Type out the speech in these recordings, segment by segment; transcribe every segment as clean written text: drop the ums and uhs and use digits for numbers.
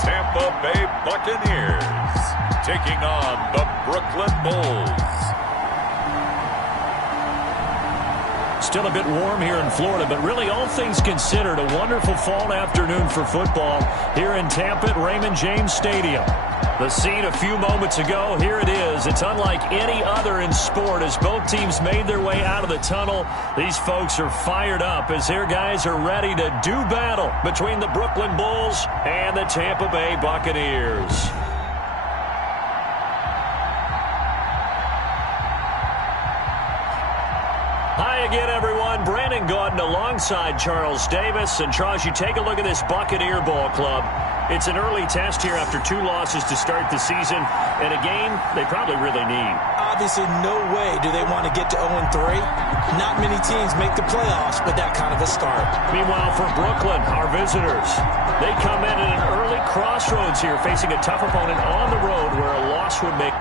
Tampa Bay Buccaneers taking on the Brooklyn Bulls. Still a bit warm here in Florida, but really all things considered, a wonderful fall afternoon for football here in Tampa at Raymond James Stadium. The scene a few moments ago, here it is. It's unlike any other in sport as both teams made their way out of the tunnel. These folks are fired up as their guys are ready to do battle between the Brooklyn Bulls and the Tampa Bay Buccaneers. Hi again, everyone. Brandon Gaudin alongside Charles Davis. And Charles, you take a look at this Buccaneer ball club. It's an early test here after 2 losses to start the season, and a game they probably really need. Obviously, no way do they want to get to 0-3. Not many teams make the playoffs with that kind of a start. Meanwhile, for Brooklyn, our visitors, they come in at an early crossroads here, facing a tough opponent on the road where a loss would make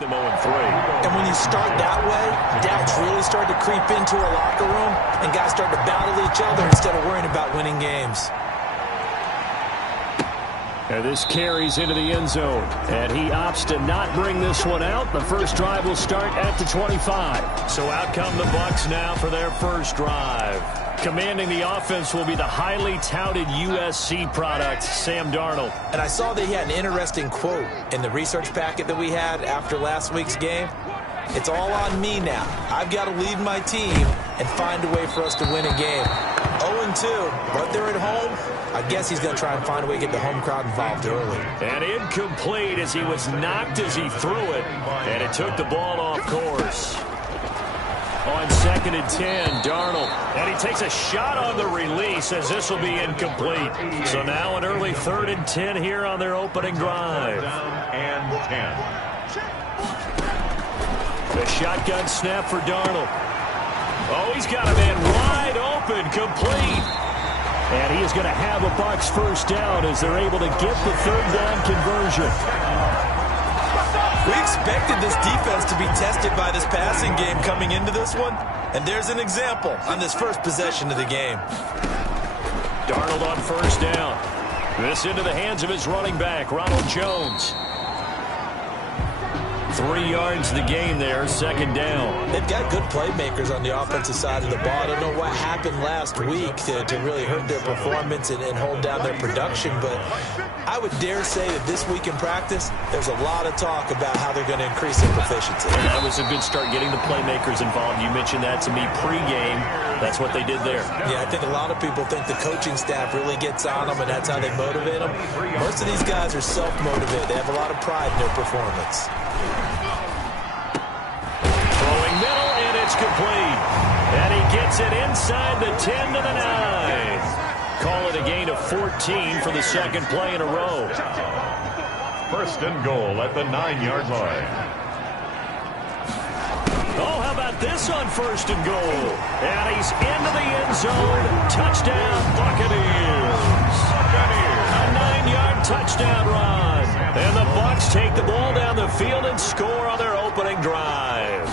Them 0-3. And when you start that way, doubts really start to creep into a locker room, and guys start to battle each other instead of worrying about winning games. And this carries into the end zone, and he opts to not bring this one out. The first drive will start at the 25. So out come the Bucs now for their first drive. Commanding the offense will be the highly touted USC product, Sam Darnold. And I saw that he had an interesting quote in the research packet that we had after last week's game. It's all on me now. I've got to lead my team and find a way for us to win a game. 0-2, but they're at home. I guess he's going to try and find a way to get the home crowd involved early. And incomplete as he was knocked as he threw it. And it took the ball off course. On 2nd and 10, Darnold. And he takes a shot on the release as this will be incomplete. So now an early 3rd and 10 here on their opening drive. And 10. The shotgun snap for Darnold. Oh, he's got a man wide open, complete. And he is going to have a Bucs first down as they're able to get the 3rd down conversion. We expected this defense to be tested by this passing game coming into this one, and there's an example on this first possession of the game. Darnold on first down. This into the hands of his running back, Ronald Jones. 3 yards the game there, 2nd down. They've got good playmakers on the offensive side of the ball. I don't know what happened last week to really hurt their performance and hold down their production, but I would dare say that this week in practice, there's a lot of talk about how they're going to increase their proficiency. That was a good start, getting the playmakers involved. You mentioned that to me pregame. That's what they did there. Yeah, I think a lot of people think the coaching staff really gets on them, and that's how they motivate them. Most of these guys are self-motivated. They have a lot of pride in their performance. Throwing middle, and it's complete. And he gets it inside the 10 to the 9. Call it a gain of 14 for the 2nd play in a row. 1st and goal at the 9-yard line. Oh, how about this on 1st and goal? And he's into the end zone. Touchdown, Buccaneers. A 9-yard touchdown run. And the Bucs take the ball down the field and score on their opening drive.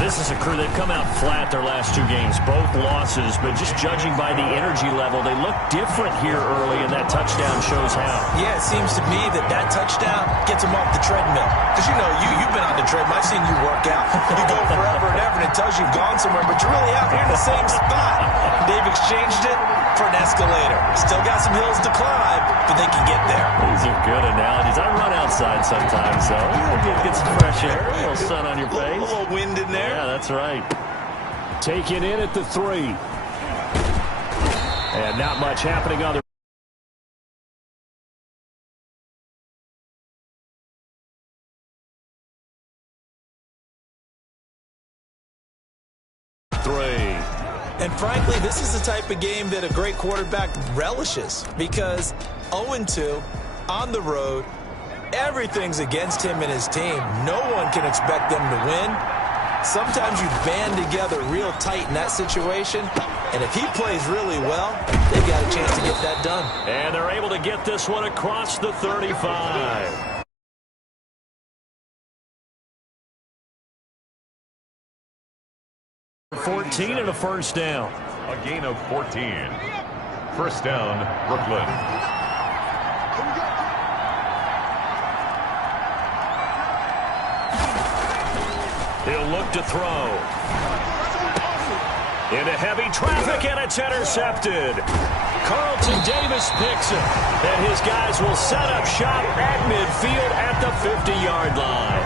This is a crew, they've come out flat their last 2 games, both losses, but just judging by the energy level, they look different here early, and that touchdown shows how. Yeah, it seems to me that touchdown gets them off the treadmill. Because, you know, you've been on the treadmill. I've seen you work out. You go forever and ever, and it tells you you've gone somewhere, but you're really out here in the same spot. They've exchanged it for an escalator. Still got some hills to climb, but they can get there. These are good analogies. I run outside sometimes, so get some fresh air, a little sun on your face. A little wind in there. Yeah, that's right. Taken in at the 3. And not much happening on the 3. And frankly, this is the type of game that a great quarterback relishes, because 0-2 on the road, everything's against him and his team. No one can expect them to win. Sometimes you band together real tight in that situation, and if he plays really well, they've got a chance to get that done. And they're able to get this one across the 35. $14 and a first down. A gain of 14. First down, Brooklyn. He'll look to throw. Into heavy traffic, and it's intercepted. Carlton Davis picks it. And his guys will set up shop at midfield at the 50-yard line.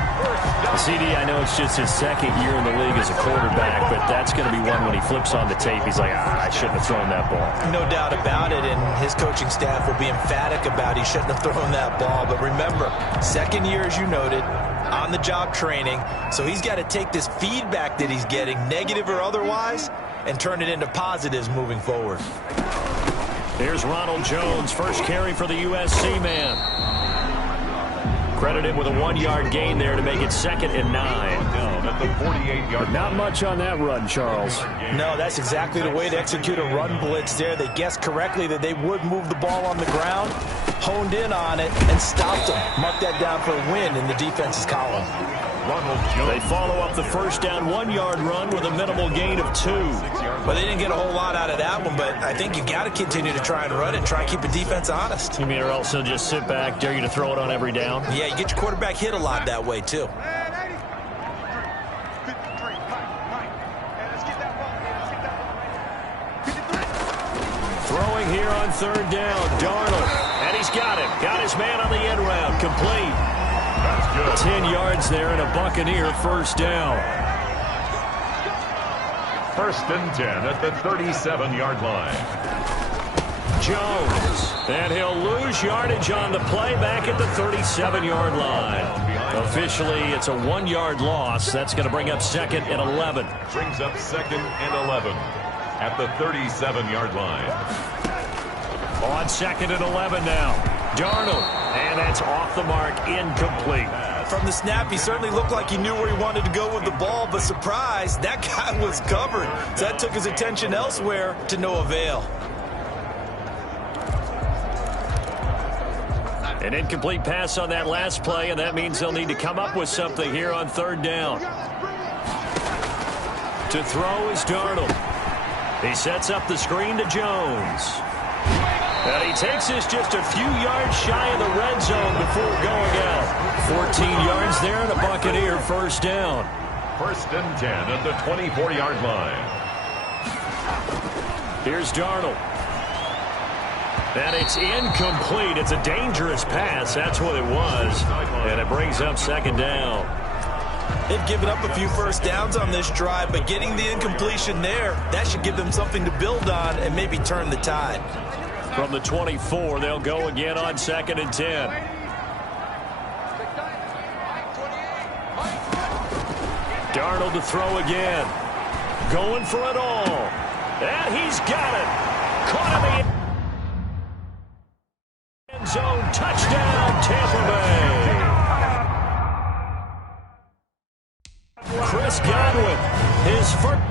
CD, I know it's just his 2nd year in the league as a quarterback, but that's going to be one when he flips on the tape. He's like, I shouldn't have thrown that ball. No doubt about it, and his coaching staff will be emphatic about he shouldn't have thrown that ball. But remember, 2nd year, as you noted, on-the-job training, so he's got to take this feedback that he's getting, negative or otherwise, and turn it into positives moving forward. Here's Ronald Jones, first carry for the USC man. Credit him with a 1-yard gain there to make it 2nd and 9. Down at the 48-yard line. Not much on that run, Charles. No, that's exactly the way to execute a run blitz there. They guessed correctly that they would move the ball on the ground, honed in on it, and stopped them. Mark that down for a win in the defense's column. They follow up the first down 1-yard run with a minimal gain of 2. But they didn't get a whole lot out of that one, but I think you got to continue to try and run it, try and keep the defense honest. You mean or else they'll just sit back, dare you to throw it on every down? Yeah, you get your quarterback hit a lot that way, too. Throwing here on 3rd down, Darnold. And he's got it. Got his man on the end round. Complete. That's good. 10 yards there and a Buccaneer first down. 1st and 10 at the 37-yard line. Jones. And he'll lose yardage on the play back at the 37-yard line. Officially, it's a 1-yard loss. That's going to bring up 2nd and 11. Brings up 2nd and 11 at the 37-yard line. On 2nd and 11 now. Darnold. And that's off the mark, incomplete. From the snap, he certainly looked like he knew where he wanted to go with the ball, but surprise, that guy was covered. So that took his attention elsewhere to no avail. An incomplete pass on that last play, and that means they'll need to come up with something here on 3rd down. To throw is Darnold. He sets up the screen to Jones. And he takes this just a few yards shy of the red zone before going out. 14 yards there and a Buccaneer first down. 1st and 10 at the 24-yard line. Here's Darnold. And it's incomplete. It's a dangerous pass. That's what it was. And it brings up 2nd down. They've given up a few first downs on this drive, but getting the incompletion there, that should give them something to build on and maybe turn the tide. From the 24, they'll go again on 2nd and 10. Darnold to throw again. Going for it all. And he's got it. Caught him in the end zone. Touchdown, Tampa Bay. Chris Godwin, his first.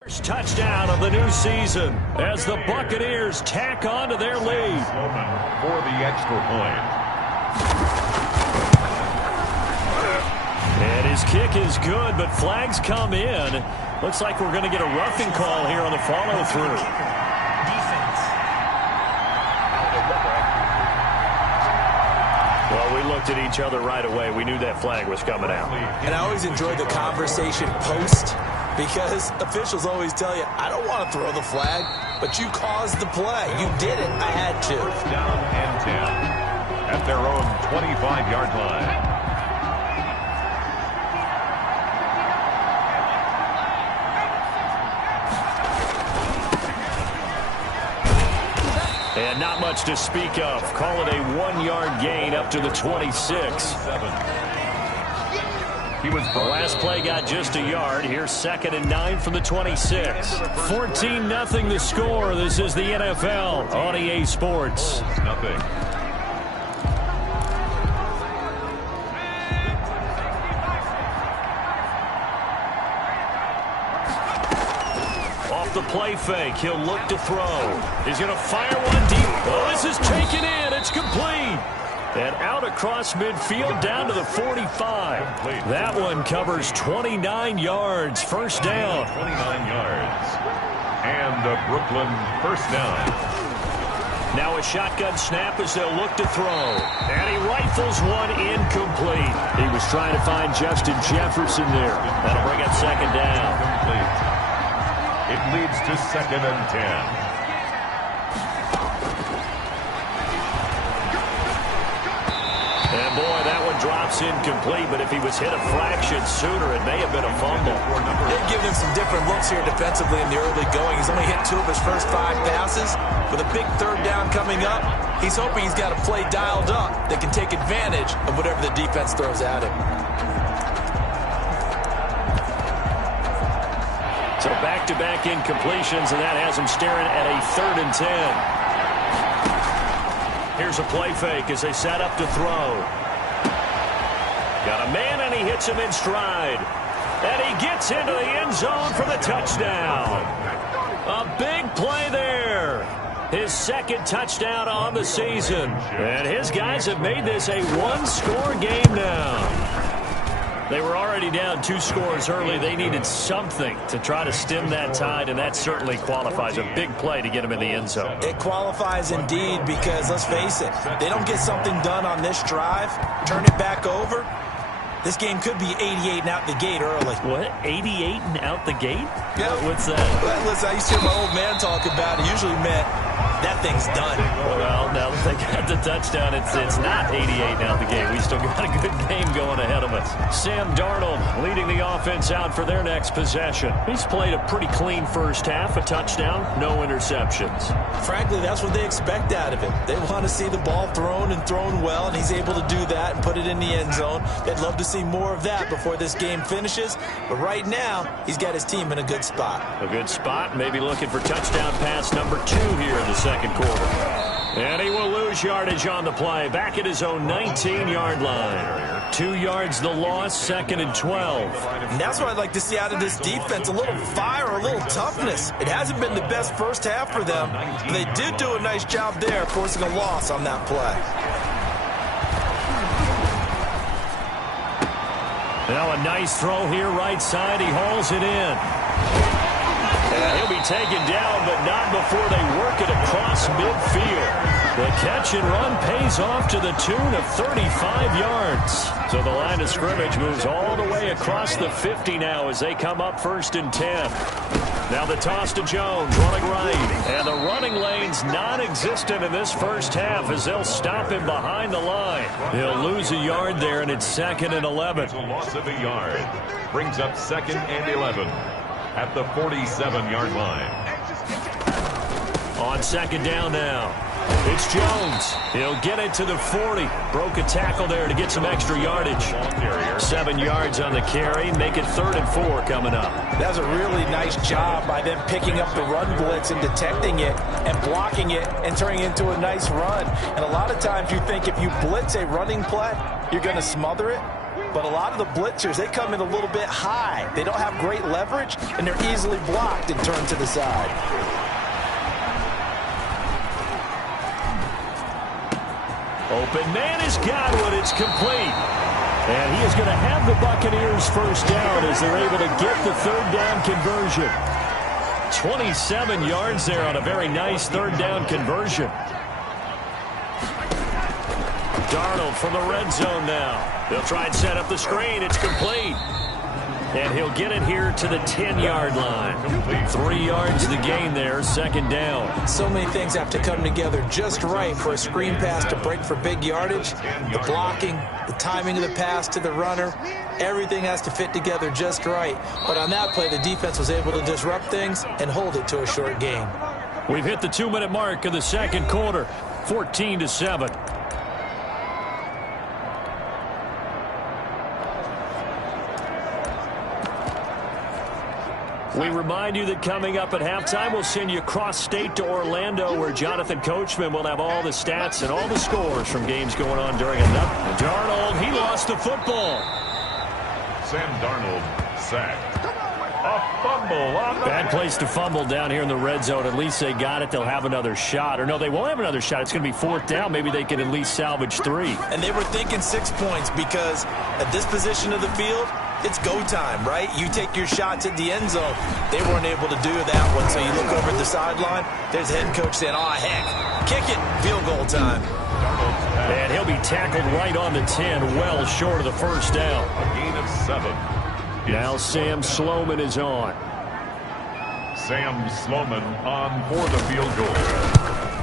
First touchdown of the new season as the Buccaneers tack on to their lead. For the extra point. And his kick is good, but flags come in. Looks like we're going to get a roughing call here on the follow-through. Well, we looked at each other right away. We knew that flag was coming out. And I always enjoy the conversation post, because officials always tell you, I don't want to throw the flag, but you caused the play. You did it. I had to. 1st down and 10 at their own 25-yard line. And not much to speak of. Call it a 1-yard gain up to the 26. The last play got just a yard. Here's 2nd and 9 from the 26. 14-0 the score. This is the NFL on EA Sports. Nothing. Off the play fake, he'll look to throw. He's going to fire one deep. Oh, this is taken in. It's complete. And out across midfield down to the 45. That one covers 29 yards. First down. 29 yards. And a Brooklyn first down. Now a shotgun snap as they'll look to throw. And he rifles one incomplete. He was trying to find Justin Jefferson there. That'll bring up 2nd down. Complete. It leads to 2nd and 10. And boy, that one drops incomplete, but if he was hit a fraction sooner, it may have been a fumble. They've given him some different looks here defensively in the early going. He's only hit 2 of his first 5 passes. With a big 3rd down coming up, He's hoping he's got a play dialed up that can take advantage of whatever the defense throws at him. So back-to-back incompletions, and that has him staring at a 3rd and 10. Here's a play fake as they set up to throw. Got a man, and he hits him in stride. And he gets into the end zone for the touchdown. A big play there. His 2nd touchdown on the season. And his guys have made this a 1-score game now. They were already down 2 scores early. They needed something to try to stem that tide, and that certainly qualifies. A big play to get him in the end zone. It qualifies indeed because, let's face it, they don't get something done on this drive, turn it back over, this game could be 88 and out the gate early. What? 88 and out the gate? Yeah. What's that? Well, listen, I used to hear my old man talk about it. Usually meant that thing's done. Well, now that they got the touchdown, it's not 88 and out the gate. We still got a good game going ahead of us. Sam Darnold leading the offense out for their next possession. He's played a pretty clean first half, a touchdown, no interceptions. Frankly, that's what they expect out of him. They want to see the ball thrown and thrown well, and he's able to do that and put it in the end zone. They'd love to see more of that before this game finishes, but right now, he's got his team in a good spot. A good spot, maybe looking for touchdown pass number 2 here in the second quarter. And he will lose yardage on the play, back at his own 19-yard line. 2 yards the loss, 2nd and 12. And that's what I'd like to see out of this defense, a little fire, a little toughness. It hasn't been the best first half for them, but they did do a nice job there, forcing a loss on that play. Now a nice throw here right side. He hauls it in. And he'll be taken down, but not before they work it across midfield. The catch and run pays off to the tune of 35 yards. So the line of scrimmage moves all the way across the 50 now as they come up 1st and 10. Now the toss to Jones, running right. And the running lane's non-existent in this first half as they'll stop him behind the line. He'll lose a yard there, and it's 2nd and 11. A loss of a yard. Brings up 2nd and 11 at the 47-yard line. On 2nd down now. It's Jones. He'll get it to the 40. Broke a tackle there to get some extra yardage. 7 yards on the carry. Make it 3rd and 4 coming up. That's a really nice job by them picking up the run blitz and detecting it and blocking it and turning it into a nice run. And a lot of times you think if you blitz a running play, you're going to smother it. But a lot of the blitzers, they come in a little bit high. They don't have great leverage, and they're easily blocked and turned to the side. Open man has got one. It's complete. And he is going to have the Buccaneers first down as they're able to get the 3rd down conversion. 27 yards there on a very nice 3rd down conversion. Darnold from the red zone now. They'll try and set up the screen. It's complete. And he'll get it here to the 10-yard line. 3 yards the gain there, 2nd down. So many things have to come together just right for a screen pass to break for big yardage. The blocking, the timing of the pass to the runner, everything has to fit together just right. But on that play, the defense was able to disrupt things and hold it to a short gain. We've hit the 2-minute mark of the second quarter, 14-7. We remind you that coming up at halftime, we'll send you cross-state to Orlando, where Jonathan Coachman will have all the stats and all the scores from games going on during a nut. Darnold, he lost the football. Sam Darnold sacked. A fumble on the bad place to fumble down here in the red zone. At least they got it. They'll have another shot. Or no, they won't have another shot. It's going to be 4th down. Maybe they can at least salvage 3. And they were thinking 6 points because at this position of the field, it's go time, right? You take your shots at the end zone. They weren't able to do that one, so you look over at the sideline. There's the head coach saying, oh, heck, kick it, field goal time. And he'll be tackled right on the 10, well short of the first down. A gain of 7. Now Sam Sloman is on. Sam Sloman on for the field goal.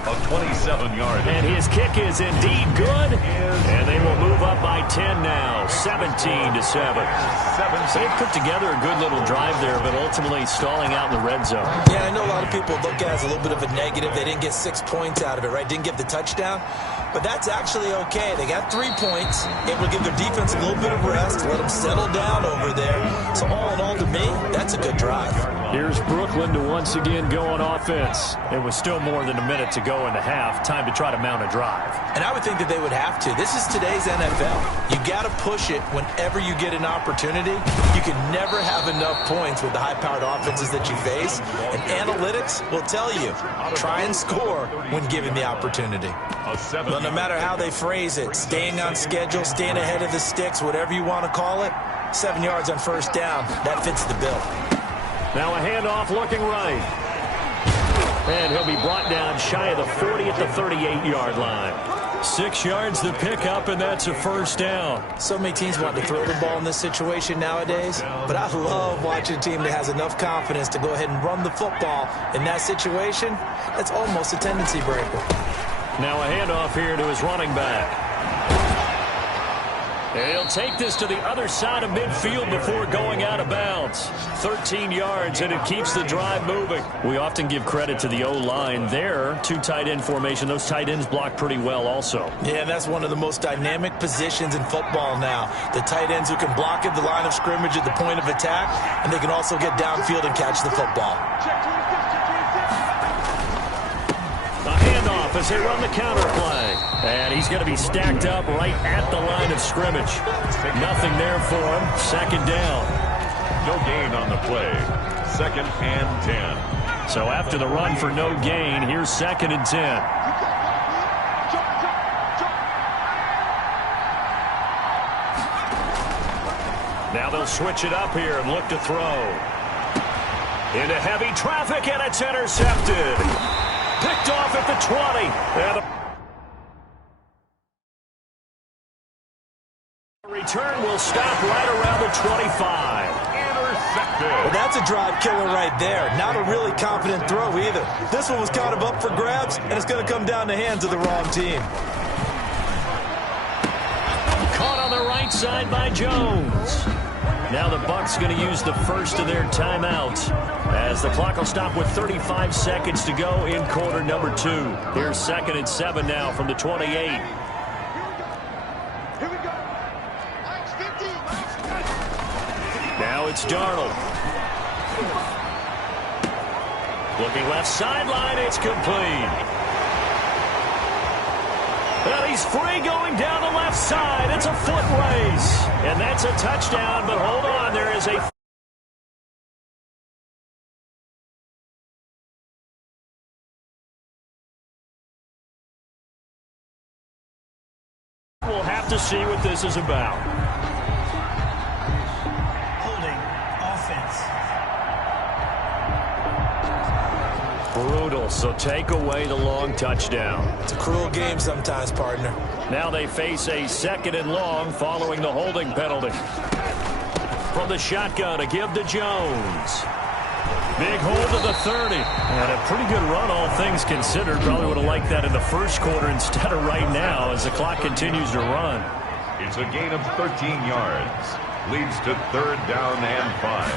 A 27-yard. And his kick is indeed good. And they will move up by 10 now. 17 17-7. They've put together a good little drive there, but ultimately stalling out in the red zone. Yeah, I know a lot of people look at it as a little bit of a negative. They didn't get 6 points out of it, right? Didn't get the touchdown. But that's actually okay. They got 3 points. Able to give their defense a little bit of rest, let them settle down over there. So all in all, to me, that's a good drive. Here's Brooklyn to once again go on offense. It was still more than a minute to go in the half. Time to try to mount a drive. And I would think that they would have to. This is today's NFL. You got to push it whenever you get an opportunity. You can never have enough points with the high-powered offenses that you face. And analytics will tell you, try and score when given the opportunity. But no matter how they phrase it, staying on schedule, staying ahead of the sticks, whatever you want to call it, 7 yards on first down, that fits the bill. Now a handoff looking right. And he'll be brought down shy of the 40 at the 38-yard line. 6 yards to pick up, and that's a first down. So many teams want to throw the ball in this situation nowadays, but I love watching a team that has enough confidence to go ahead and run the football. In that situation, that's almost a tendency breaker. Now a handoff here to his running back. He'll take this to the other side of midfield before going out of bounds. 13 yards, and it keeps the drive moving. We often give credit to the O-line there. 2 tight end formation. Those tight ends block pretty well also. Yeah, that's one of the most dynamic positions in football now. The tight ends who can block at the line of scrimmage at the point of attack, and they can also get downfield and catch the football. A handoff as they run the counter play. And he's going to be stacked up right at the line of scrimmage. Nothing there for him. Second down. No gain on the play. 2nd and 10. So after the run for no gain, here's 2nd and 10. Now they'll switch it up here and look to throw. Into heavy traffic, and it's intercepted. Picked off at the 20. And the return will stop right around the 25. Intercepted. Well, that's a drive killer right there. Not a really confident throw either. This one was kind of up for grabs, and it's going to come down the hands of the wrong team. Caught on the right side by Jones. Now the Bucs going to use the first of their timeouts as the clock will stop with 35 seconds to go in quarter number 2. Here's 2nd and 7 now from the 28. Now it's Darnold. Looking left sideline, it's complete. Well, he's free going down the left side. It's a foot race. And that's a touchdown, but hold on, there is a... We'll have to see what this is about. Holding offense. Brutal, so take away the long touchdown. It's a cruel game sometimes, partner. Now they face a 2nd and long following the holding penalty. From the shotgun, a give to Jones. Big hold to the 30. And a pretty good run, all things considered. Probably would have liked that in the first quarter instead of right now as the clock continues to run. It's a gain of 13 yards. Leads to 3rd down and 5.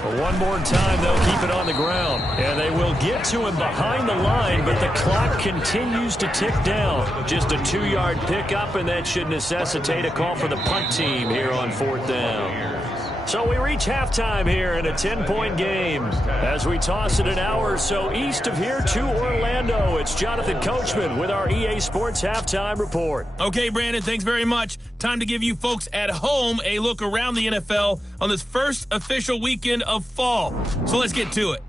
But one more time, they'll keep it on the ground. And they will get to him behind the line, but the clock continues to tick down. Just a 2-yard pickup, and that should necessitate a call for the punt team here on 4th down. So we reach halftime here in a 10-point game. As we toss it an hour or so east of here to Orlando, it's Jonathan Coachman with our EA Sports Halftime Report. Okay, Brandon, thanks very much. Time to give you folks at home a look around the NFL on this first official weekend of fall. So let's get to it.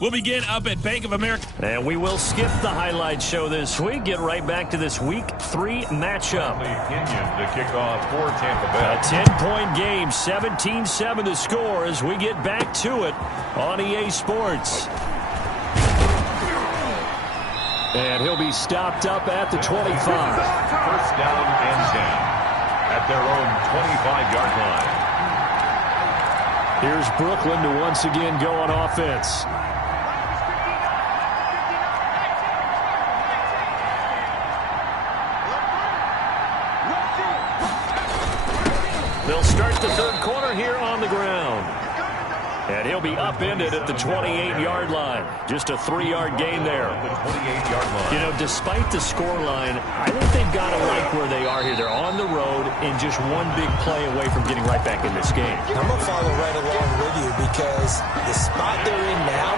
We'll begin up at Bank of America. And we will skip the highlight show this week. Get right back to this Week 3 matchup. Kenyon to kick off for Tampa Bay. A 10-point game, 17-7 to score as we get back to it on EA Sports. And he'll be stopped up at the 25. First down and 10 at their own 25-yard line. Here's Brooklyn to once again go on offense. They'll start the third quarter here on the ground. And he'll be upended at the 28-yard line. Just a 3-yard gain there. The 28-yard line. You know, despite the scoreline, I think they've got to like where they are here. They're on the road and just one big play away from getting right back in this game. I'm going to follow right along with you because the spot they're in now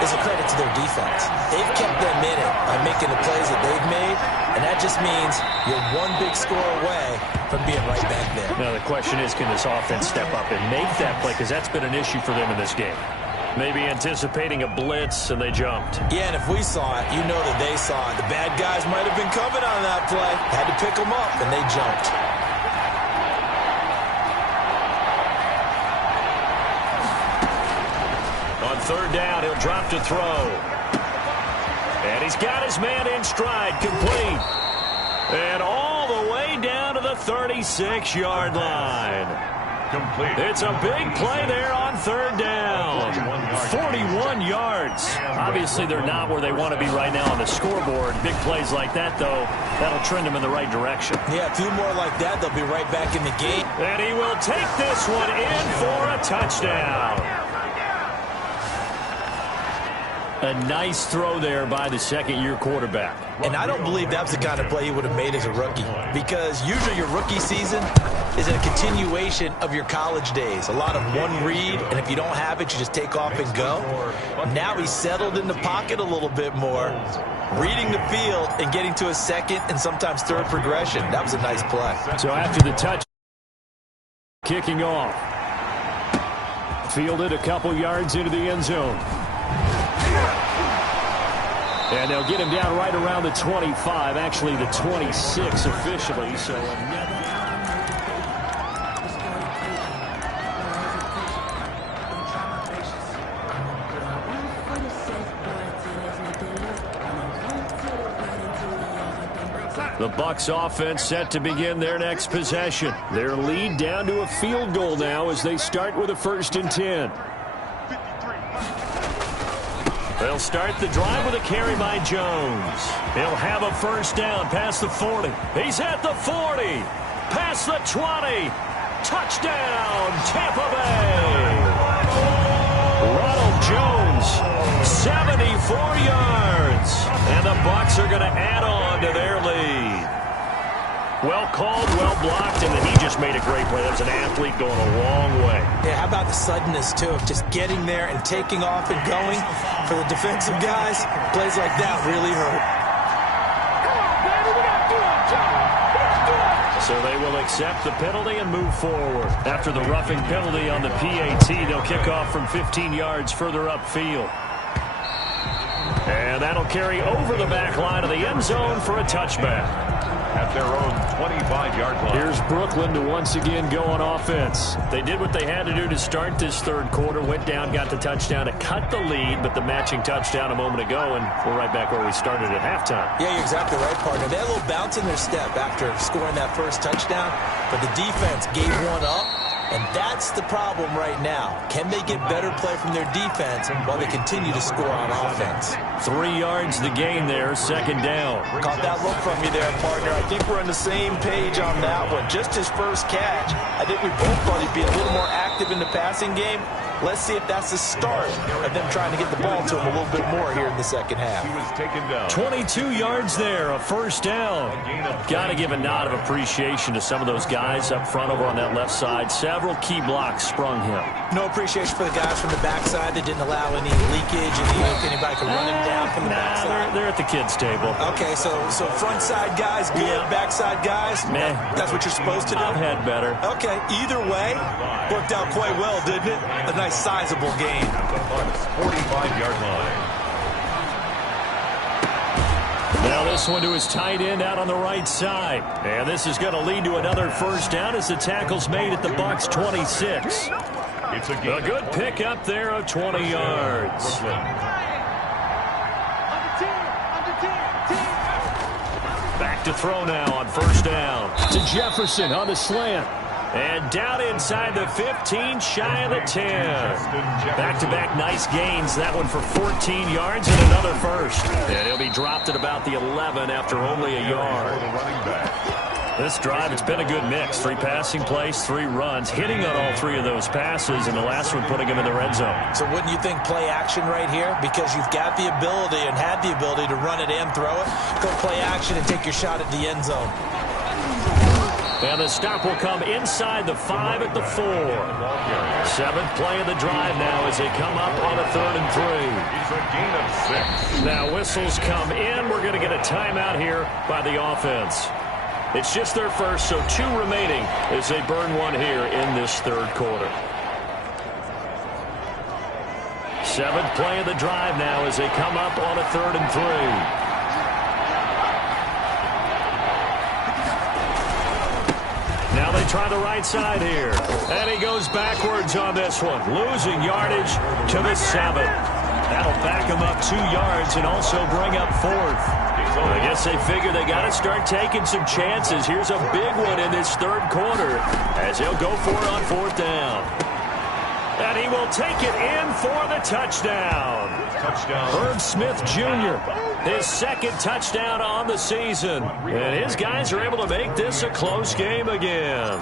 is a credit to their defense. They've kept them in it by making the plays that they've made, and that just means you're one big score away from being right back there. Now, the question is, can this offense step up and make that play? Because that's been an issue for them in this game. Maybe anticipating a blitz, and they jumped. Yeah, and if we saw it, you know that they saw it. The bad guys might have been coming on that play. Had to pick them up, and they jumped. On third down, he'll drop to throw. And he's got his man in stride, complete. And all the way down to the 36-yard line. Complete. It's a big play there on third down. 41 yards. Obviously, they're not where they want to be right now on the scoreboard. Big plays like that, though, that'll trend them in the right direction. Yeah, a few more like that, they'll be right back in the game. And he will take this one in for a touchdown. A nice throw there by the second-year quarterback. And I don't believe that was the kind of play he would have made as a rookie, because usually your rookie season is a continuation of your college days. A lot of one read, and if you don't have it, you just take off and go. Now he's settled in the pocket a little bit more, reading the field and getting to a second and sometimes third progression. That was a nice play. So after the touch, kicking off. Fielded a couple yards into the end zone. And they'll get him down right around the 25, actually the 26 officially. So the Bucs offense set to begin their next possession. Their lead down to a field goal now as they start with a 1st and 10. They'll start the drive with a carry by Jones. He'll have a first down past the 40. He's at the 40. Past the 20. Touchdown, Tampa Bay. Ronald Jones, 74 yards. And the Bucs are going to add on to their lead. Well called, well blocked, and then he just made a great play. That was an athlete going a long way. Yeah, how about the suddenness, too, of just getting there and taking off and going? For the defensive guys, plays like that really hurt. So they will accept the penalty and move forward. After the roughing penalty on the PAT, they'll kick off from 15 yards further upfield. And that'll carry over the back line of the end zone for a touchback. At their own 25-yard line. Here's Brooklyn to once again go on offense. They did what they had to do to start this third quarter. Went down, got the touchdown to cut the lead, but the matching touchdown a moment ago, and we're right back where we started at halftime. Yeah, you're exactly right, partner. They had a little bounce in their step after scoring that first touchdown, but the defense gave one up, and that's the problem right now. Can they get better play from their defense while they continue to score on offense? 3 yards the gain there, second down. Caught that look from you there, partner. I think we're on the same page on that one. Just his first catch. I think we both thought he'd be a little more active in the passing game. Let's see if that's the start of them trying to get the ball to him a little bit more here in the second half. He was taken down. 22 yards there, a first down. Got to give a nod of appreciation to some of those guys up front over on that left side. Several key blocks sprung him. No appreciation for the guys from the backside that didn't allow any leakage and if anybody could run him down from the backside. They're at the kids' table. Okay, so front side guys good, Yeah. backside guys? Meh. That's what you're supposed to do? I've had better. Okay, either way, worked out quite well, didn't it? A nice sizable game. On his 45-yard line. Now this one to his tight end out on the right side. And this is going to lead to another first down as the tackle's made at the Bucs 26. It's a good pickup there of 20 yards. Back to throw now on first down. To Jefferson on the slant. And down inside the 15, shy of the 10. Back-to-back nice gains. That one for 14 yards and another first. And he'll be dropped at about the 11 after only a yard. The running back. This drive, it's been a good mix. 3 passing plays, 3 runs, hitting on all 3 of those passes, and the last one putting him in the red zone. So wouldn't you think play action right here? Because you've got the ability and had the ability to run it and throw it. Go play action and take your shot at the end zone. And the stop will come inside the 5 at the 4. 7th play of the drive now as they come up on a 3rd and 3. Now whistles come in. We're going to get a timeout here by the offense. It's just their first, so 2 remaining as they burn one here in this 3rd quarter. 7th play of the drive now as they come up on a 3rd and 3. Now they try the right side here. And he goes backwards on this one, losing yardage to the 7. That'll back him up 2 yards and also bring up 4th. I guess they figure they got to start taking some chances. Here's a big one in this 3rd quarter as he'll go for it on 4th down. And he will take it in for the touchdown. Herb Smith Jr., his 2nd touchdown on the season. And his guys are able to make this a close game again.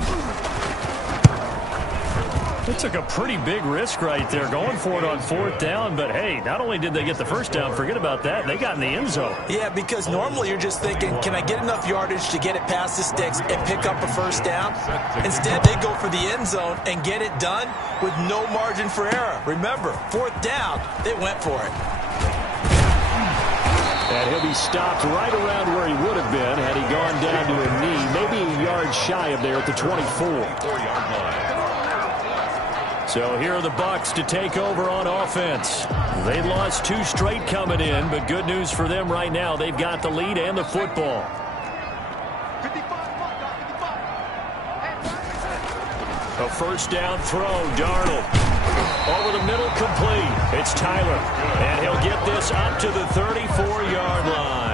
They took a pretty big risk right there going for it on 4th down. But, hey, not only did they get the 1st down, forget about that, they got in the end zone. Yeah, because normally you're just thinking, can I get enough yardage to get it past the sticks and pick up a 1st down? Instead, they go for the end zone and get it done with no margin for error. Remember, 4th down, they went for it. And he'll be stopped right around where he would have been had he gone down to a knee, maybe a yard shy of there at the 24. So here are the Bucs to take over on offense. They lost 2 straight coming in, but good news for them right now. They've got the lead and the football. A 1st down throw, Darnold. Over the middle, complete. It's Tyler, and he'll get this up to the 34-yard line.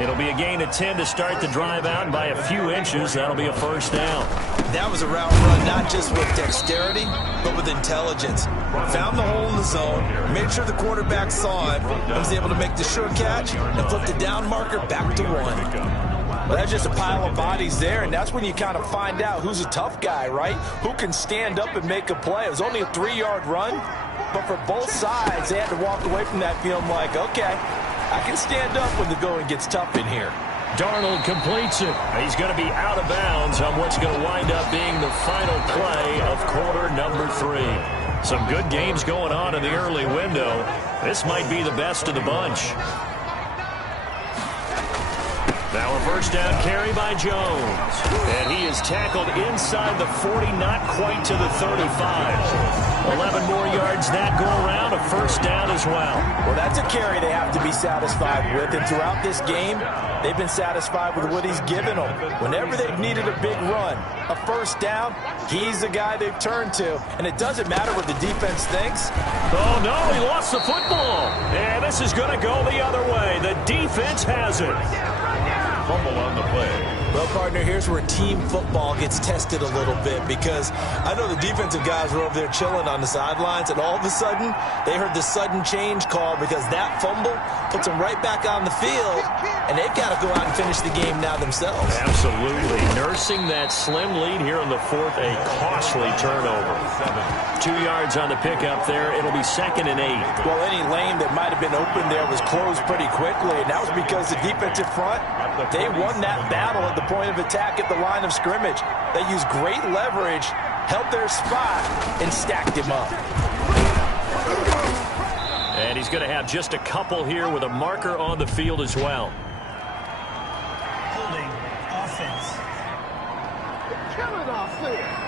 It'll be a gain of 10 to start the drive out, and by a few inches, that'll be a 1st down. That was a route run not just with dexterity, but with intelligence. Found the hole in the zone, made sure the quarterback saw it, and was able to make the sure catch and flip the down marker back to 1. Well, that's just a pile of bodies there, and that's when you kind of find out who's a tough guy, right? Who can stand up and make a play. It was only a 3-yard run, but for both sides, they had to walk away from that feeling like, okay, I can stand up when the going gets tough in here. Darnold completes it. He's going to be out of bounds on what's going to wind up being the final play of quarter number 3. Some good games going on in the early window. This might be the best of the bunch. Now a 1st down carry by Jones. And he is tackled inside the 40, not quite to the 35. 11 more yards that go around, a 1st down as well. Well, that's a carry they have to be satisfied with. And throughout this game, they've been satisfied with what he's given them. Whenever they've needed a big run, a 1st down, he's the guy they've turned to. And it doesn't matter what the defense thinks. Oh, no, he lost the football. And this is going to go the other way. The defense has it. Fumble on the play. Well, partner, here's where team football gets tested a little bit, because I know the defensive guys were over there chilling on the sidelines, and all of a sudden, they heard the sudden change call because that fumble puts them right back on the field, and they've got to go out and finish the game now themselves. Absolutely. Nursing that slim lead here in the 4th, a costly turnover. 2 yards on the pickup there. It'll be 2nd and 8. Well, any lane that might have been open there was closed pretty quickly, and that was because the defensive front, they won that battle at the point of attack at the line of scrimmage. They used great leverage, held their spot, and stacked him up. And he's going to have just a couple here with a marker on the field as well. Holding offense. Killing offense.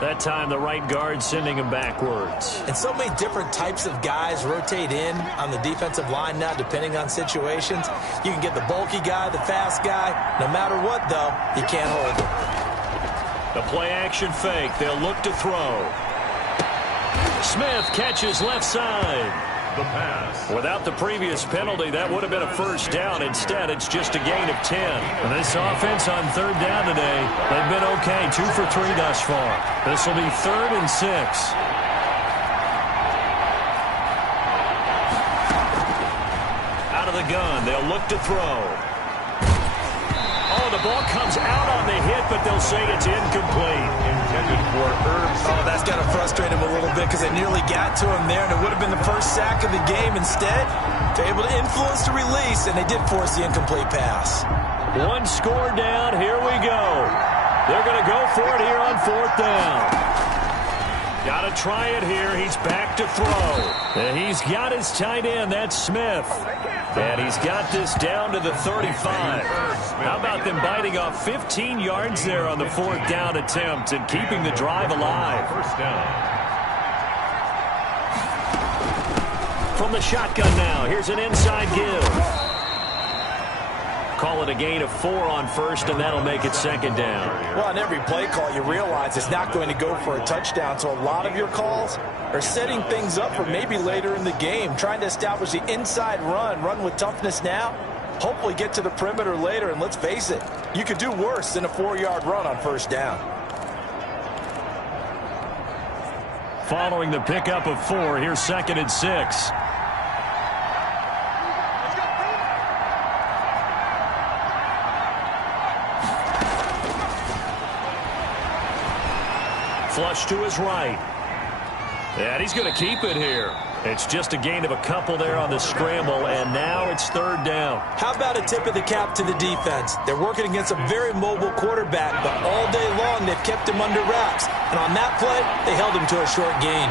That time, the right guard sending him backwards. And so many different types of guys rotate in on the defensive line now, depending on situations. You can get the bulky guy, the fast guy. No matter what, though, you can't hold him. The play-action fake. They'll look to throw. Smith catches left side. The pass. Without the previous penalty, that would have been a 1st down. Instead, it's just a gain of 10. And this offense on 3rd down today, they've been okay. 2 for 3 thus far. This will be 3rd and 6. Out of the gun, they'll look to throw. the ball comes out on the hit, but they'll say it's incomplete. Intended for Herbs. Oh, that's got to frustrate him a little bit because they nearly got to him there, and it would have been the first sack of the game. Instead, they're able to influence the release, and they did force the incomplete pass. One score down. Here we go. They're going to go for it here on 4th down. Got to try it here. He's back to throw. And he's got his tight end. That's Smith. And he's got this down to the 35. How about them biting off 15 yards there on the 4th down attempt and keeping the drive alive? First down. From the shotgun now, here's an inside give. Call it a gain of 4 on 1st, and that'll make it 2nd down. Well, on every play call, you realize it's not going to go for a touchdown, so a lot of your calls are setting things up for maybe later in the game, trying to establish the inside run with toughness now, hopefully get to the perimeter later, and let's face it, you could do worse than a 4-yard run on 1st down. Following the pickup of 4, here's 2nd and 6. Flush to his right. And he's going to keep it here. It's just a gain of a couple there on the scramble, and now it's 3rd down. How about a tip of the cap to the defense? They're working against a very mobile quarterback, but all day long they've kept him under wraps. And on that play, they held him to a short gain.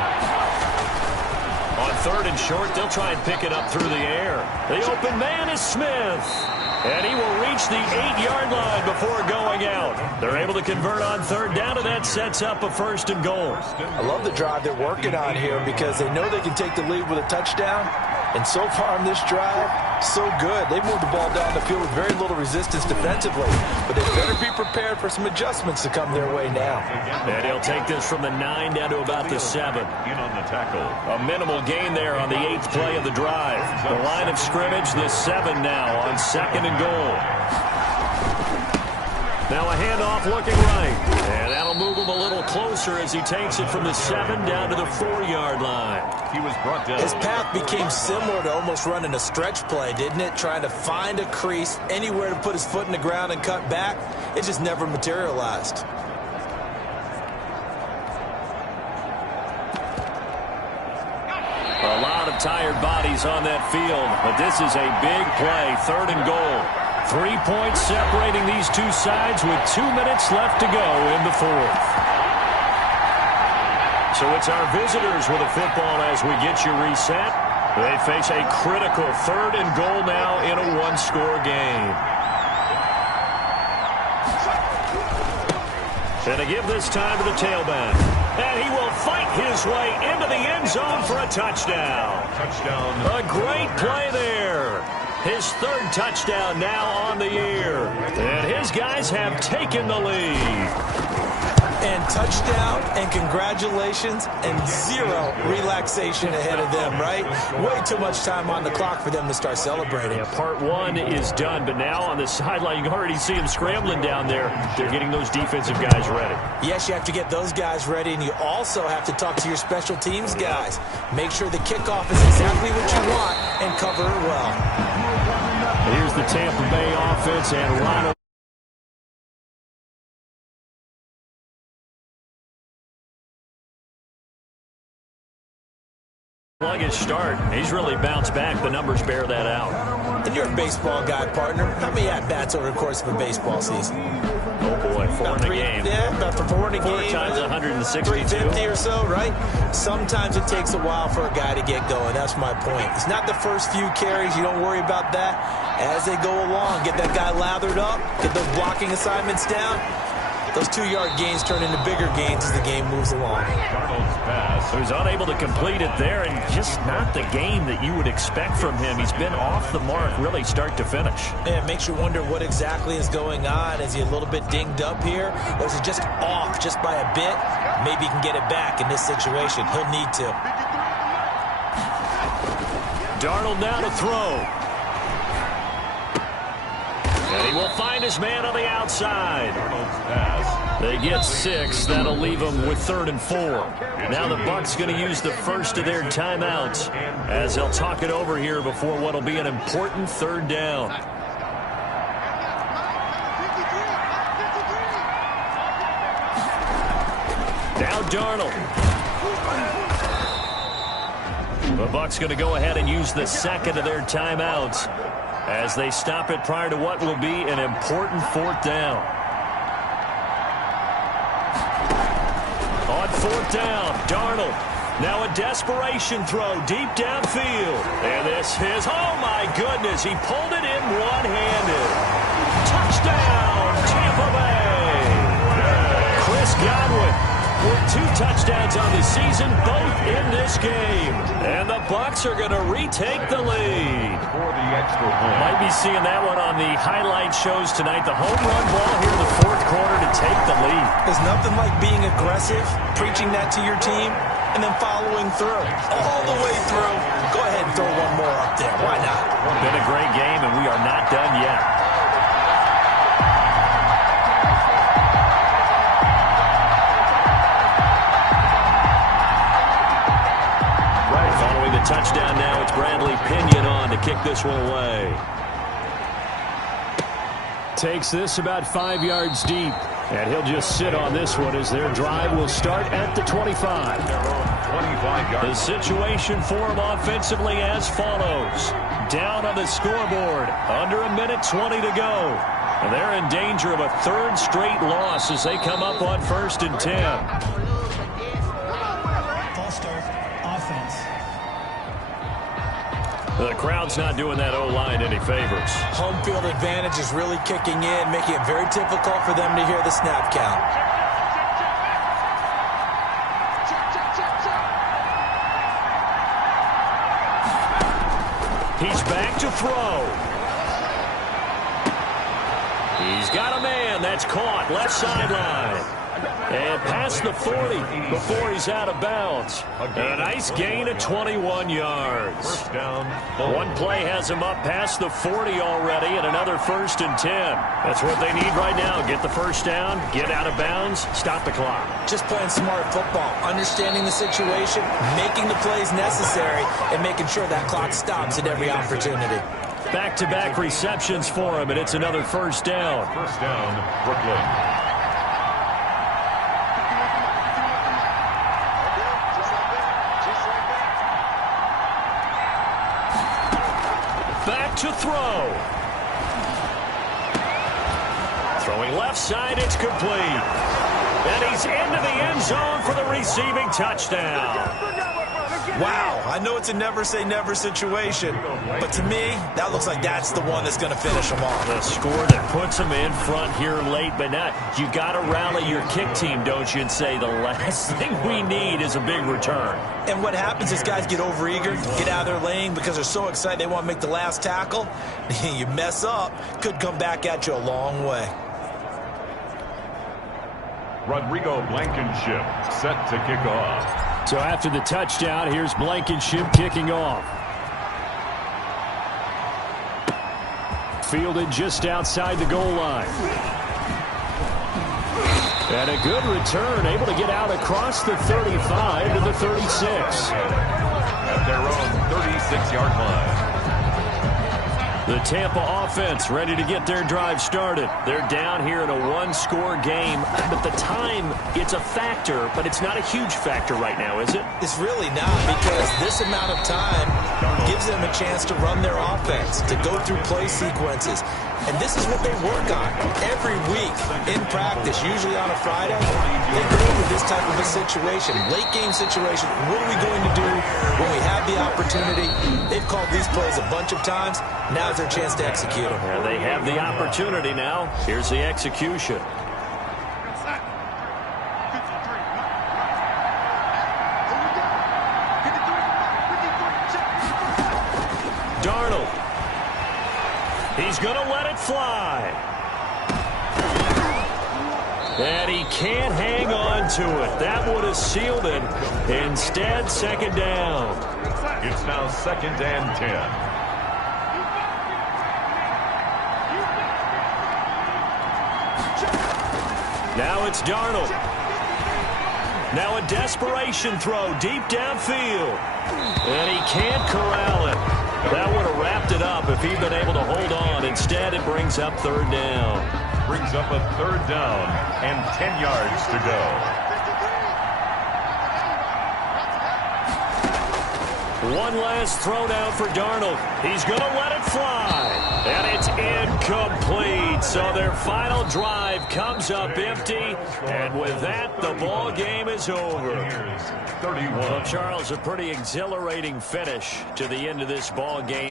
On 3rd and short, they'll try and pick it up through the air. The open man is Smith. And he will reach the 8-yard line before going out. They're able to convert on 3rd down, and that sets up a 1st and goal. I love the drive they're working on here because they know they can take the lead with a touchdown. And so far on this drive, so good. They've moved the ball down the field with very little resistance defensively. But they better be prepared for some adjustments to come their way now. And he'll take this from the 9 down to about the 7. In on the tackle. A minimal gain there on the 8th play of the drive. The line of scrimmage, the 7 now on 2nd and goal. Now a handoff looking right. And that'll move him a little closer as he takes it from the 7 down to the 4-yard line. He was brought down. His path became similar to almost running a stretch play, didn't it? Trying to find a crease, anywhere to put his foot in the ground and cut back. It just never materialized. A lot of tired bodies on that field, but this is a big play, 3rd and goal. 3 points separating these two sides with 2 minutes left to go in the 4th. So it's our visitors with a football as we get you reset. They face a critical 3rd and goal now in a 1-score game. And to give this time to the tailback. And he will fight his way into the end zone for a touchdown. Touchdown. A great play there. His 3rd touchdown now on the year. And his guys have taken the lead. And touchdown and congratulations and 0 relaxation ahead of them, right? Way too much time on the clock for them to start celebrating. Yeah, part 1 is done, but now on the sideline, you can already see them scrambling down there. They're getting those defensive guys ready. Yes, you have to get those guys ready, and you also have to talk to your special teams guys. Make sure the kickoff is exactly what you want and cover it well. Here's the Tampa Bay offense, and Ronald. Sluggish start. He's really bounced back. The numbers bear that out. And you're a baseball guy, partner. How many at-bats over the course of a baseball season? Oh, boy, 4 in a game. Yeah, about 4 in a game. 4 times 162. 350 or so, right? Sometimes it takes a while for a guy to get going. That's my point. It's not the first few carries. You don't worry about that. As they go along, get that guy lathered up, get those blocking assignments down. Those 2-yard gains turn into bigger gains as the game moves along. Darnold's pass. He was unable to complete it there, and just not the game that you would expect from him. He's been off the mark really start to finish. Yeah, it makes you wonder what exactly is going on. Is he a little bit dinged up here, or is he just off just by a bit? Maybe he can get it back in this situation. He'll need to. Darnold now to throw. And he will find his man on the outside. Darnold's pass. They get 6. That'll leave them with 3rd and 4. Now the Bucs going to use the first of their timeouts as they'll talk it over here before what'll be an important 3rd down. Now Darnold. The Bucs going to go ahead and use the second of their timeouts as they stop it prior to what will be an important fourth down. On fourth down, Darnold. Now a desperation throw deep downfield. And this is, oh my goodness, he pulled it in one-handed. Touchdown, Tampa Bay. Chris Godwin with 2 touchdowns on the season, both in this game. And the Bucs are going to retake the lead. For the extra point. Might be seeing that one on the highlight shows tonight. The home run ball here in the fourth quarter to take the lead. There's nothing like being aggressive, preaching that to your team, and then following through. All the way through. Go ahead and throw one more up there. Why not? Been a great game, and we are not done yet. Following the touchdown now, it's Bradley Pinion on to kick this one away. Takes this about 5 yards deep. And he'll just sit on this one as their drive will start at the 25. The situation for him offensively as follows. Down on the scoreboard, under 1:20 to go. And they're in danger of a 3rd straight loss as they come up on 1st and 10. False start, offense. The crowd's not doing that O-line any favors. Home field advantage is really kicking in, making it very difficult for them to hear the snap count. He's back to throw. He's got a man that's caught left sideline. And past the 40 before he's out of bounds. A nice gain of 21 yards. First down. One play has him up past the 40 already, and another 1st and 10. That's what they need right now. Get the first down, get out of bounds, stop the clock. Just playing smart football, understanding the situation, making the plays necessary, and making sure that clock stops at every opportunity. Back-to-back receptions for him, and it's another first down. First down, Brooklyn. Back to throw. Throwing left side, it's complete. And he's into the end zone for the receiving touchdown. Wow, I know it's a never-say-never situation, but to me, that looks like that's the one that's going to finish them off. The score that puts them in front here late, but not. You got to rally your kick team, don't you, and say the last thing we need is a big return. And what happens is guys get overeager, get out of their lane because they're so excited they want to make the last tackle. You mess up, could come back at you a long way. Rodrigo Blankenship set to kick off. So after the touchdown, here's Blankenship kicking off. Fielded just outside the goal line. And a good return, able to get out across the 35 to the 36. At their own 36-yard line. The Tampa offense ready to get their drive started. They're down here in a one-score game, but the time, it's a factor, but it's not a huge factor right now, is it? It's really not, because this amount of time gives them a chance to run their offense, to go through play sequences. And this is what they work on every week in practice, usually on a Friday. They go with this type of a situation, late game situation. What are we going to do when we have the opportunity? They've called these plays a bunch of times. Now's their chance to execute them. And they have the opportunity now. Here's the execution. Darnold. He's going to let it fly. And he can't hang on to it. That would have sealed it. Instead, second down. It's now 2nd and 10. Now it's Darnold. Now a desperation throw deep downfield. And he can't corral it. That would have wrapped it up if he'd been able to hold on. Instead, it brings up 3rd down. Brings up a 3rd down and 10 yards to go. One last throw down for Darnold. He's going to let it fly. And it's incomplete. So their final drive comes up empty. And with that, the ball game is over. Well, Charles, a pretty exhilarating finish to the end of this ball game.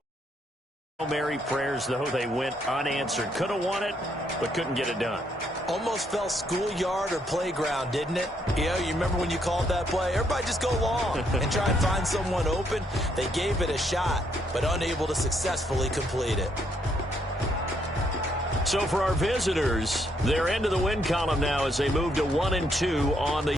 Mary prayers, though, they went unanswered. Could have won it, but couldn't get it done. Almost felt schoolyard or playground, didn't it? You remember when you called that play? Everybody just go long and try and find someone open. They gave it a shot, but unable to successfully complete it. So for our visitors, they're into the win column now as they move to 1-2 on the